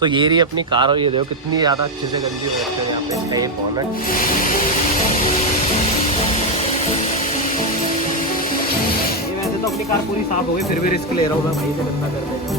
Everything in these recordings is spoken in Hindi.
तो ये रही अपनी कार और ये देखो कितनी ज़्यादा अच्छे से गंदी हो रखी है यहाँ पे इसका ये बोनट। ये वैसे तो अपनी कार पूरी साफ हो गई, फिर भी रिस्क ले रहा हूँ मैं भाई से गंदा करने का।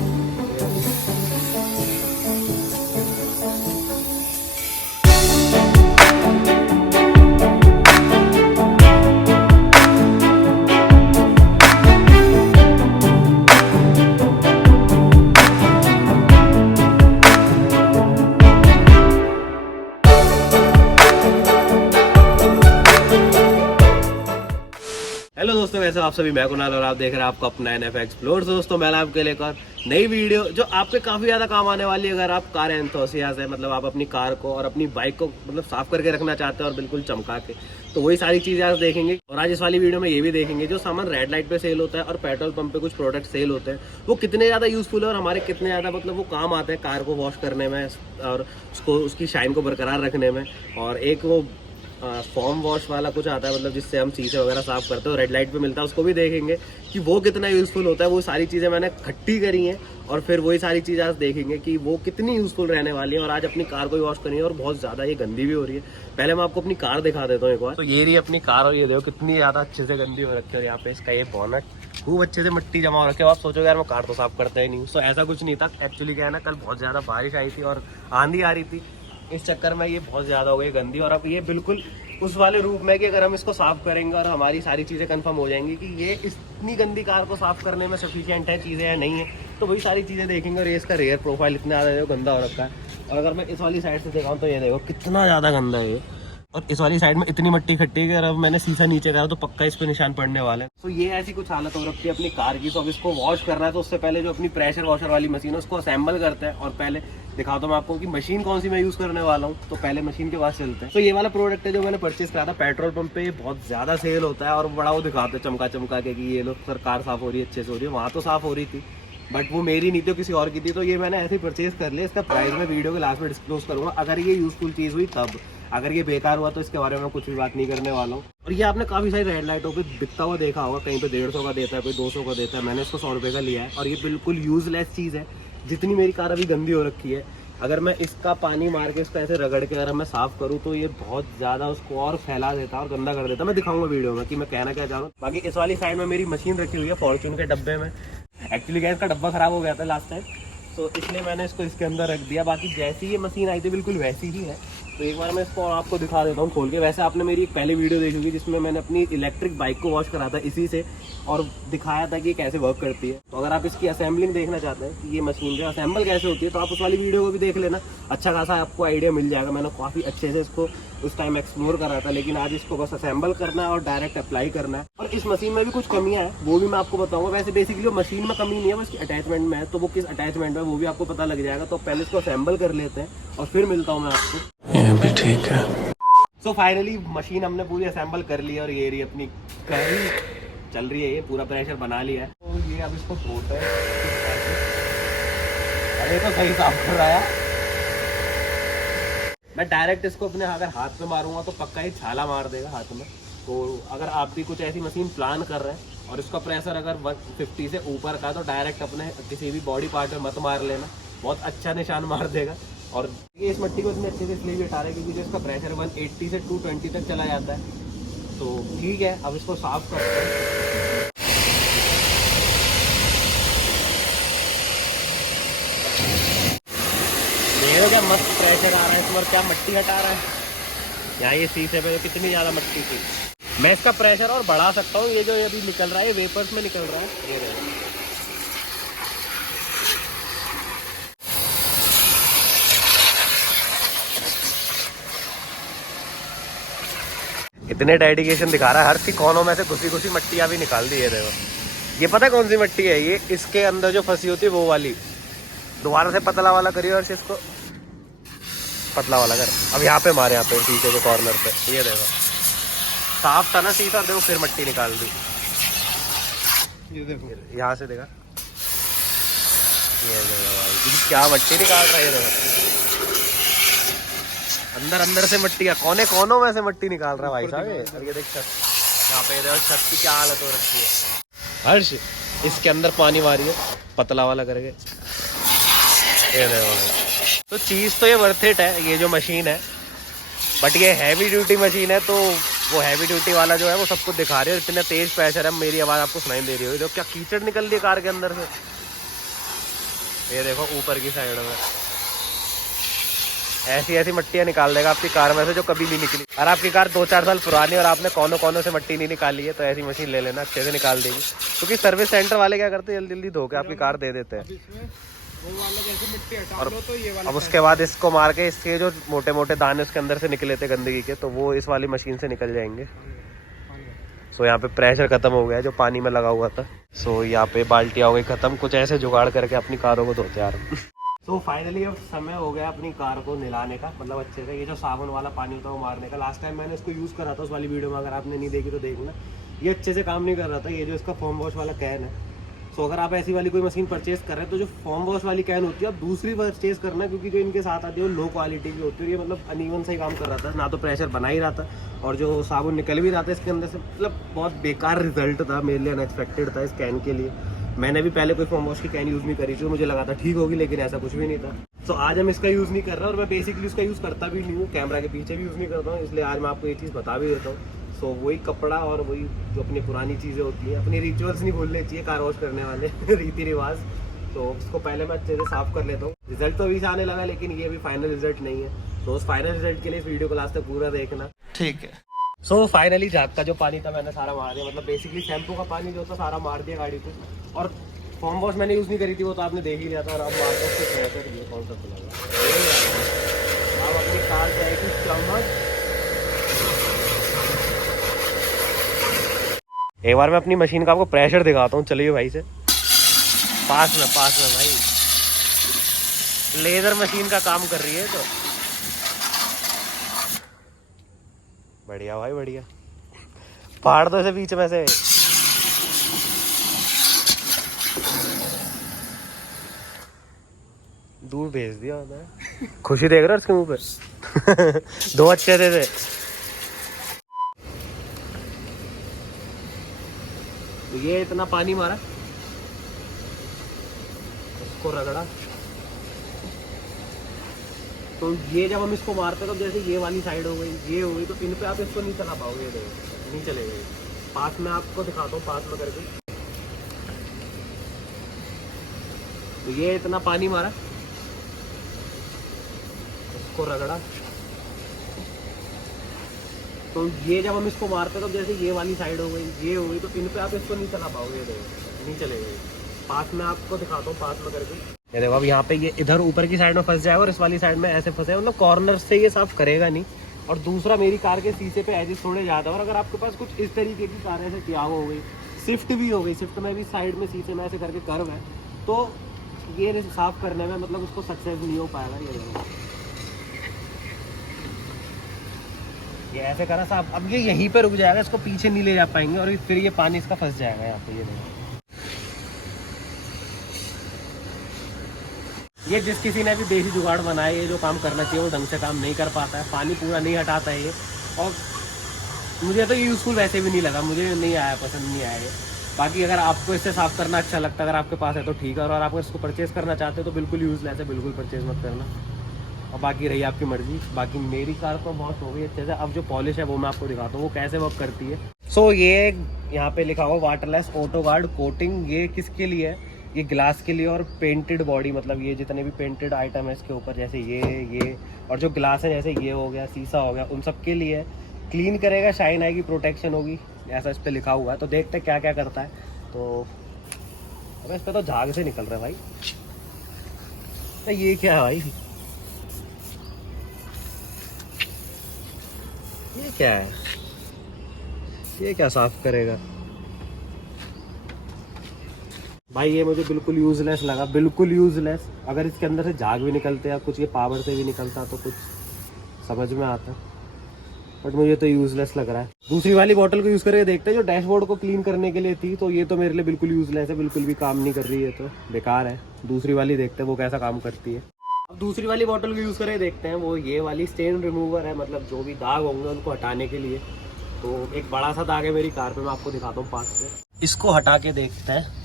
हेलो दोस्तों, वैसे आप सभी, मैं कुणाल और आप देख रहे हैं आपको अपना NF एक्सप्लोर। दोस्तों मैं आपके लिए एक और नई वीडियो जो आपके काफ़ी ज़्यादा काम आने वाली है अगर आप कार एंथुसियास्ट है, मतलब आप अपनी कार को और अपनी बाइक को मतलब साफ करके रखना चाहते हैं और बिल्कुल चमका के, तो वही सारी चीज़ें आज देखेंगे। और आज इस वाली वीडियो में ये भी देखेंगे जो सामान रेड लाइट पे सेल होता है और पेट्रोल पंप पे कुछ प्रोडक्ट सेल होते हैं वो कितने ज़्यादा यूजफुल है और हमारे कितने ज़्यादा मतलब वो काम आते हैं कार को वॉश करने में और उसको उसकी शाइन को बरकरार रखने में। और एक वो फॉर्म वॉश वाला कुछ आता है, मतलब जिससे हम शीशे वगैरह साफ करते हैं, रेड लाइट पे मिलता है, उसको भी देखेंगे कि वो कितना यूज़फुल होता है। वो सारी चीज़ें मैंने इकट्ठी करी हैं और फिर वही सारी चीज़ें आज देखेंगे कि वो कितनी यूज़फुल रहने वाली है। और आज अपनी कार को भी वॉश करनी है और बहुत ज़्यादा ये गंदी भी हो रही है। पहले मैं आपको अपनी कार दिखा देता हूँ एक बार। तो ये रही अपनी कार और ये देखो कितनी ज़्यादा अच्छे से गंदी हो रखी है। यहाँ पे इसका ये बोनट खूब अच्छे से मिट्टी जमा हो रखी है। आप सोचोगे यार मैं कार तो साफ करता ही नहीं। तो ऐसा कुछ नहीं था, एक्चुअली क्या है ना, कल बहुत ज़्यादा बारिश आई थी और आंधी आ रही थी, इस चक्कर में ये बहुत ज़्यादा हो गई गंदी। और अब ये बिल्कुल उस वाले रूप में कि अगर हम इसको साफ़ करेंगे और हमारी सारी चीज़ें कंफर्म हो जाएंगी कि ये इतनी गंदी कार को साफ़ करने में सफिशिएंट है चीज़ें या नहीं है, तो वही सारी चीज़ें देखेंगे। और ये इसका रेयर प्रोफाइल इतना ज़्यादा गंदा हो रखा है। और अगर मैं इस वाली साइड से दिखाऊँ तो ये देखो कितना ज़्यादा गंदा है ये। और इस वाली साइड में इतनी मिट्टी इकट्ठी है कि अब मैंने शीशा नीचे करा तो पक्का इस पे निशान पड़ने वाला है। तो ये ऐसी कुछ हालत हो रखी है अपनी कार की। तो अब इसको वॉश करना है तो उससे पहले जो अपनी प्रेशर वॉशर वाली मशीन है उसको असेंबल करते हैं। और पहले दिखाता हूँ मैं आपको कि मशीन कौन सी मैं यूज़ करने वाला हूँ। तो पहले मशीन के पास चलते हैं। तो ये वाला प्रोडक्ट है जो मैंने परचेज करा था पेट्रोल पंप पे, बहुत ज़्यादा सेल होता है और बड़ा वो दिखाते हैं चमका चमका के कि ये लो सर कार साफ़ हो रही है, अच्छे से हो रही है। वहाँ तो साफ़ हो रही थी बट वो मेरी नहीं थी, किसी और की थी। तो ये मैंने ऐसे ही परचेज कर लिया। इसका प्राइस मैं वीडियो के लास्ट में डिस्क्लोज करूँगा अगर ये यूज़फुल चीज़ हुई तब। अगर ये बेकार हुआ तो इसके बारे में कुछ भी बात नहीं करने वाला हूँ। और ये आपने काफ़ी सारी रेड लाइटों पे बिकता हुआ देखा होगा, कहीं पे 150 का देता है, कोई 200 का देता है। मैंने इसको 100 रुपये का लिया है और ये बिल्कुल यूज़लेस चीज़ है। जितनी मेरी कार अभी गंदी हो रखी है, अगर मैं इसका पानी मार के इसका ऐसे रगड़ के अगर मैं साफ़ करूँ तो ये बहुत ज़्यादा उसको और फैला देता और गंदा कर देता। मैं दिखाऊंगा वीडियो में कि मैं कहना क्या चाह रहा हूँ। बाकी इस वाली साइड में मेरी मशीन रखी हुई है फॉर्च्यून के डब्बे में। एक्चुअली क्या इसका डब्बा ख़राब हो गया था लास्ट टाइम, तो इसलिए मैंने इसको इसके अंदर रख दिया। बाकी जैसी ये मशीन आई थी बिल्कुल वैसी ही है। तो एक बार मैं इसको आपको दिखा देता हूँ खोल के। वैसे आपने मेरी एक पहले वीडियो देखी होगी जिसमें मैंने अपनी इलेक्ट्रिक बाइक को वॉश करा था इसी से और दिखाया था कि ये कैसे वर्क करती है। तो अगर आप इसकी असेंबलिंग देखना चाहते हैं कि ये मशीन जो असेंबल कैसे होती है तो आप उस वाली वीडियो को भी देख लेना, अच्छा खासा आपको आइडिया मिल जाएगा। मैंने काफ़ी अच्छे से इसको उस टाइम एक्सप्लोर करा था, लेकिन आज इसको बस असेंबल करना है और डायरेक्ट अप्लाई करना है। और इस मशीन में भी कुछ कमियां हैं, वो भी मैं आपको बताऊंगा। वैसे बेसिकली मशीन में कमी नहीं है, वो इसकी अटैचमेंट में है। तो वो किस अटैचमेंट में वो भी आपको पता लग जाएगा। तो पहले इसको असेंबल कर लेते हैं और फिर मिलता हूँ मैं आपको। ये भी ठीक है। सो फाइनली मशीन हमने पूरी असेंबल कर ली और ये रही अपनी करी चल रही है, ये पूरा प्रेशर बना लिया है। तो ये अब इसको धोते हैं। अरे तो सही साफ कर रहा है। मैं डायरेक्ट इसको अपने अगर हाथ पे मारूंगा तो पक्का ही छाला मार देगा हाथ में। तो अगर आप भी कुछ ऐसी मशीन प्लान कर रहे हैं और इसका प्रेशर अगर 150 से ऊपर का तो डायरेक्ट अपने किसी भी बॉडी पार्ट में मत मार लेना, बहुत अच्छा निशान मार देगा। और ये इस मिट्टी को इतने अच्छे से इसलिए भी हटा रहे हैं क्योंकि जो इसका प्रेशर 180 से 220 तक चला जाता है। तो ठीक है, अब इसको साफ करते हैं। देखो क्या मस्त प्रेशर आ रहा है इसमें, क्या मिट्टी हटा रहा है। यहाँ ये शीशे पे कितनी ज़्यादा मिट्टी थी। मैं इसका प्रेशर और बढ़ा सकता हूँ। ये जो अभी निकल रहा है ये वेपर्स में निकल रहा है, ये देखो। इतने डेडिकेशन दिखा रहा है, हर सी कोनों में से घुसी घुसी मिट्टियाँ भी निकाल दी है देखो। ये पता है कौन सी मिट्टी है, ये इसके अंदर जो फंसी होती है वो वाली। दोबारा से पतला वाला करिए और इसको पतला वाला कर। अब यहाँ पे मारे, यहाँ पे शीशे के कॉर्नर पे, ये देखो साफ था ना शीशा, देखो फिर मिट्टी निकाल दी। ये देखो यहाँ से देखा, ये देखो भाई क्या मिट्टी निकाल रहा है। ये देखो अंदर अंदर से मिट्टी, कोने कोनों में से मिट्टी निकाल रहा है भाई साहब। और ये देख छत, यहाँ पे देखो छत की क्या हालत हो रखी है। हर्ष इसके अंदर पानी मारिए पतला वाला करके, ये देखो भाई तो चीज़ तो ये वर्थ इट है, ये जो मशीन है, बट ये हैवी ड्यूटी मशीन है। तो वो हैवी ड्यूटी वाला जो है वो सबको दिखा रही है, इतने तेज प्रेशर है, मेरी आवाज़ आपको सुनाई दे रही होगी। देखो क्या कीचड़ निकल रही है कार के अंदर से, ये देखो ऊपर की साइड में ऐसी ऐसी मट्टियाँ निकाल देगा आपकी कार में से जो कभी नहीं निकली। और आपकी कार 2-4 साल पुरानी और आपने कोनों से मट्टी नहीं निकाली है, तो ऐसी मशीन ले लेना, अच्छे से निकाल देगी। क्योंकि सर्विस सेंटर वाले क्या करते हैं, जल्दी जल्दी धो के आपकी कार दे देते हैं। वो वाला जैसे मिट्टी हटा और लो तो ये वाला अब उसके बाद इसको मार के इसके जो मोटे मोटे दाने उसके अंदर से निकले थे गंदगी के, तो वो इस वाली मशीन से निकल जाएंगे। सो यहाँ पे प्रेशर खत्म हो गया है जो पानी में लगा हुआ था। सो यहाँ पे बाल्टियाँ हो गई खत्म, कुछ ऐसे जुगाड़ करके अपनी कारों को धोते आ रहे। तो फाइनली अब समय हो गया अपनी कार को नहलाने का, मतलब अच्छे से। ये जो साबुन वाला पानी होता है वो मारने का, लास्ट टाइम मैंने इसको यूज़ करा था उस वाली वीडियो में, अगर आपने नहीं देखी तो देखना। ये अच्छे से काम नहीं कर रहा था, ये जो इसका फोम वॉश वाला कैन है। सो अगर आप ऐसी वाली कोई मशीन परचेज कर रहे हैं तो जो फोम वॉश वाली कैन होती है आप दूसरी परचेज करना, क्योंकि जो इनके साथ आती है वो लो क्वालिटी की होती है। ये मतलब अनइवन से ही काम कर रहा था, ना तो प्रेशर बना ही रहा था और जो साबुन निकल भी रहा था इसके अंदर से, मतलब बहुत बेकार रिजल्ट था मेरे लिए, अनएक्सपेक्टेड था इस कैन के लिए। मैंने भी पहले कोई फोम वॉश की कैन यूज़ नहीं करी थी, मुझे लगा था ठीक होगी, लेकिन ऐसा कुछ भी नहीं था। तो आज हम इसका यूज़ नहीं कर रहे और मैं बेसिकली उसका यूज़ करता भी नहीं हूँ, कैमरा के पीछे भी यूज़ नहीं करता हूँ, इसलिए आज मैं आपको ये चीज़ बता भी देता हूँ। सो वही कपड़ा और वही जो अपनी पुरानी चीज़ें होती हैं, अपनी रिचुअल्स नहीं भूलने चाहिए कार वॉश करने वाले रीति रिवाज। तो उसको पहले मैं अच्छे से साफ कर लेता हूँ। रिजल्ट तो अभी से आने लगा, लेकिन ये अभी फाइनल रिजल्ट नहीं है। तो उस फाइनल रिजल्ट के लिए इस वीडियो को लास्ट तक पूरा देखना, ठीक है। सो फाइनली झाग का जो पानी था मैंने सारा मार दिया, मतलब बेसिकली शैम्पू का पानी जो था सारा मार दिया गाड़ी पे। और फोम वॉश मैंने यूज़ नहीं करी थी, वो तो आपने देख ही लिया था। और अब मारता हूँ उसको प्रेशर, ये कौन सा खुला, अब अपनी कार जाएगी चमक। एक बार मैं अपनी मशीन का आपको प्रेशर दिखाता हूँ, चलिए भाई से पास में भाई, लेजर मशीन का काम कर रही है। तो बढ़िया भाई बढ़िया, फाड़ दो इसे बीच में से। दूर भेज दिया होता है। खुशी देख रहा है उसके मुंह पे दो अच्छे थे। तो ये इतना पानी मारा, उसको रगड़ा। तो ये जब हम इसको मारते तो जैसे ये वाली साइड हो गई, ये हो गई, तो इन पे आप इसको नहीं चला पाओगे, नहीं चलेगा। पास में आपको दिखाता हूँ, पास में करके। तो ये इतना पानी मारा, उसको रगड़ा। तो ये जब हम इसको मारते तो जैसे ये वाली साइड हो गई, ये हो गई, तो इन पे आप इसको नहीं चला पाओगे, नहीं चलेगा। पास में आपको दिखाता हूँ, पास में करके। ये देखो अब यहाँ पे ये इधर ऊपर की साइड में फंस जाएगा और इस वाली साइड में ऐसे फंसे, मतलब कॉर्नर से ये साफ करेगा नहीं। और दूसरा, मेरी कार के शीशे पे एजेस थोड़े ज़्यादा, और अगर आपके पास कुछ इस तरीके की कार ऐसे टियागो हो गई, स्विफ्ट भी हो गई, स्विफ्ट में भी साइड में शीशे में ऐसे करके कर्व है, तो ये साफ करने में मतलब उसको सक्सेस नहीं हो पाएगा। ये ऐसे करा साहब, अब ये यहीं पे रुक जाएगा, इसको पीछे नहीं ले जा पाएंगे और फिर ये पानी इसका फंस जाएगा यहाँ पे। ये देखो, ये जिस किसी ने भी देसी जुगाड़ बनाया, ये जो काम करना चाहिए वो ढंग से काम नहीं कर पाता है, पानी पूरा नहीं हटाता है ये। और मुझे तो ये यूज़फुल वैसे भी नहीं लगा, मुझे नहीं आया, पसंद नहीं आया ये। बाकी अगर आपको इससे साफ करना अच्छा लगता है, अगर आपके पास है तो ठीक है, और आप इसको परचेज़ करना चाहते हो तो बिल्कुल यूज़लेस है, बिल्कुल परचेज़ मत करना। और बाकी रही आपकी मर्जी। बाकी मेरी कार तो बहुत हो गई अच्छे से। अब जो पॉलिश है वो मैं आपको दिखाता हूँ वो कैसे वर्क करती है। सो ये यहाँ पे लिखा हुआ वाटरलेस ऑटो गार्ड कोटिंग, ये किसके लिए है? ये ग्लास के लिए और पेंटेड बॉडी, मतलब ये जितने भी पेंटेड आइटम है इसके ऊपर, जैसे ये और जो ग्लास है, जैसे ये हो गया, शीशा हो गया, उन सब के लिए है। क्लीन करेगा, शाइन आएगी, प्रोटेक्शन होगी, ऐसा इस पर लिखा हुआ है। तो देखते क्या क्या करता है। तो अरे इस पर तो झाग से निकल रहा है भाई, तो ये क्या है भाई, ये क्या है, ये क्या साफ करेगा भाई? ये मुझे बिल्कुल यूजलेस लगा, बिल्कुल यूजलेस। अगर इसके अंदर से झाग भी निकलते या कुछ ये पावर से भी निकलता तो कुछ समझ में आता, बट मुझे तो यूजलेस लग रहा है। दूसरी वाली बोतल को यूज़ करके देखते हैं जो डैशबोर्ड को क्लीन करने के लिए थी, तो ये तो मेरे लिए बिल्कुल यूजलेस है, बिल्कुल भी काम नहीं कर रही है, तो बेकार है। दूसरी वाली देखते हैं वो कैसा काम करती है। अब दूसरी वाली बोतल को यूज़ करके देखते हैं, वो ये वाली स्टेन रिमूवर है, मतलब जो भी दाग होंगे उनको हटाने के लिए। तो एक बड़ा सा दाग है मेरी कार पे, मैं आपको दिखाता हूँ पास से। इसको हटा के देखते हैं।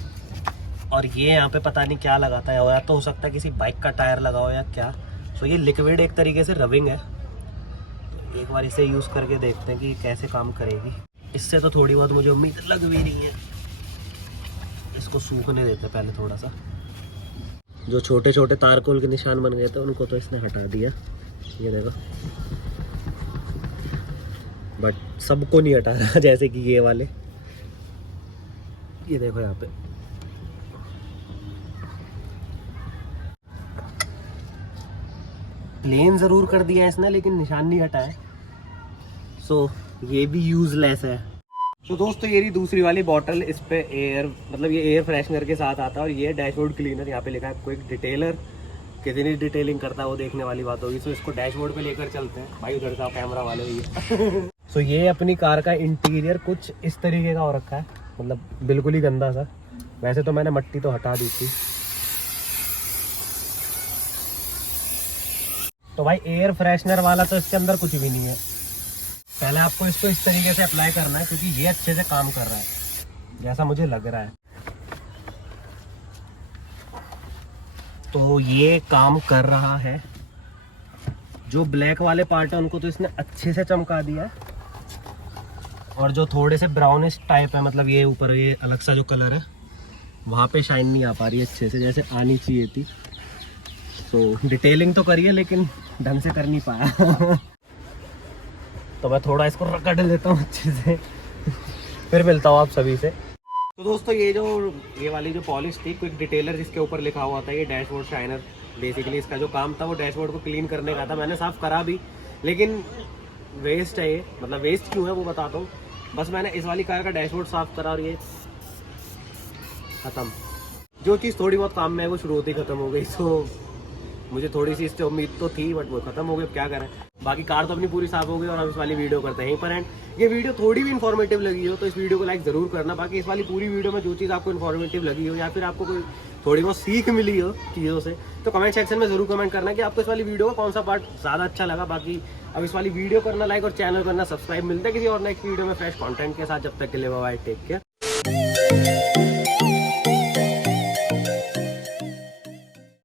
और ये यहाँ पे पता नहीं क्या लगाता है, या तो हो सकता है किसी बाइक का टायर लगा हो या क्या, सो ये लिक्विड एक तरीके से रबिंग है। एक बार इसे यूज़ करके देखते हैं कि कैसे काम करेगी। इससे तो थोड़ी बहुत मुझे उम्मीद लग भी रही है। इसको सूखने देते हैं पहले थोड़ा सा। जो छोटे छोटे तारकोल के निशान बन गए थे उनको तो इसने हटा दिया, ये देखो। बट सबको नहीं हटा रहा, जैसे कि ये वाले, ये देखो यहाँ पे। प्लेन ज़रूर कर दिया है इसने, लेकिन निशान नहीं हटा है। सो ये भी यूज़लेस है। तो दोस्तों ये रही दूसरी वाली बॉटल। इस पे एयर, मतलब ये एयर फ्रेशनर के साथ आता है। और ये डैशबोर्ड क्लीनर, यहाँ पे लिखा है क्विक डिटेलर। कितनी डिटेलिंग करता है वो देखने वाली बात होगी। तो इसको डैशबोर्ड पे लेकर चलते हैं। भाई उधर का कैमरा वाले भैया। सो ये अपनी कार का इंटीरियर कुछ इस तरीके का हो रखा है, मतलब बिल्कुल ही गंदा सा। वैसे तो मैंने मट्टी तो हटा दी थी। तो भाई एयर फ्रेशनर वाला तो इसके अंदर कुछ भी नहीं है। पहले आपको इसको इस तरीके से अप्लाई करना है, क्योंकि ये अच्छे से काम कर रहा है जैसा मुझे लग रहा है। तो ये काम कर रहा है। जो ब्लैक वाले पार्ट है उनको तो इसने अच्छे से चमका दिया है। और जो थोड़े से ब्राउनिश टाइप है, मतलब ये ऊपर ये अलग सा जो कलर है, वहाँ पे शाइन नहीं आ पा रही है अच्छे से जैसे आनी चाहिए थी। तो डिटेलिंग तो करी है लेकिन ढंग से कर नहीं पाया। तो मैं थोड़ा इसको रगड़ लेता हूँ अच्छे से, फिर मिलता हूँ आप सभी से। तो दोस्तों ये वाली जो पॉलिश थी क्विक डिटेलर, जिसके ऊपर लिखा हुआ था ये डैशबोर्ड शाइनर, बेसिकली इसका जो काम था वो डैशबोर्ड को क्लीन करने का था। मैंने साफ़ करा भी, लेकिन वेस्ट है ये। मतलब वेस्ट क्यों है वो बताता हूँ। बस मैंने इस वाली कार का डैशबोर्ड साफ़ करा और ये ख़त्म। जो चीज़ थोड़ी बहुत काम में है वो शुरू होती ख़त्म हो गई। तो मुझे थोड़ी सी इससे उम्मीद तो थी, बट वो ख़त्म हो गई। अब क्या करें। बाकी कार तो अपनी पूरी साफ़ हो गई और हम इस वाली वीडियो करते हैं यहीं पर एंड। ये वीडियो थोड़ी भी इन्फॉर्मेटिव लगी हो तो इस वीडियो को लाइक ज़रूर करना। बाकी इस वाली पूरी वीडियो में जो चीज़ आपको इन्फॉर्मेटिव लगी हो या फिर आपको कोई थोड़ी बहुत सीख मिली हो चीज़ों से, तो कमेंट सेक्शन में ज़रूर कमेंट करना कि आपको इस वाली वीडियो का कौन सा पार्ट ज़्यादा अच्छा लगा। बाकी अब इस वाली वीडियो करना लाइक और चैनल करना सब्सक्राइब। मिलता है किसी और नेक्स्ट वीडियो में फ्रेश कंटेंट के साथ। जब तक के लिए बाय, टेक केयर।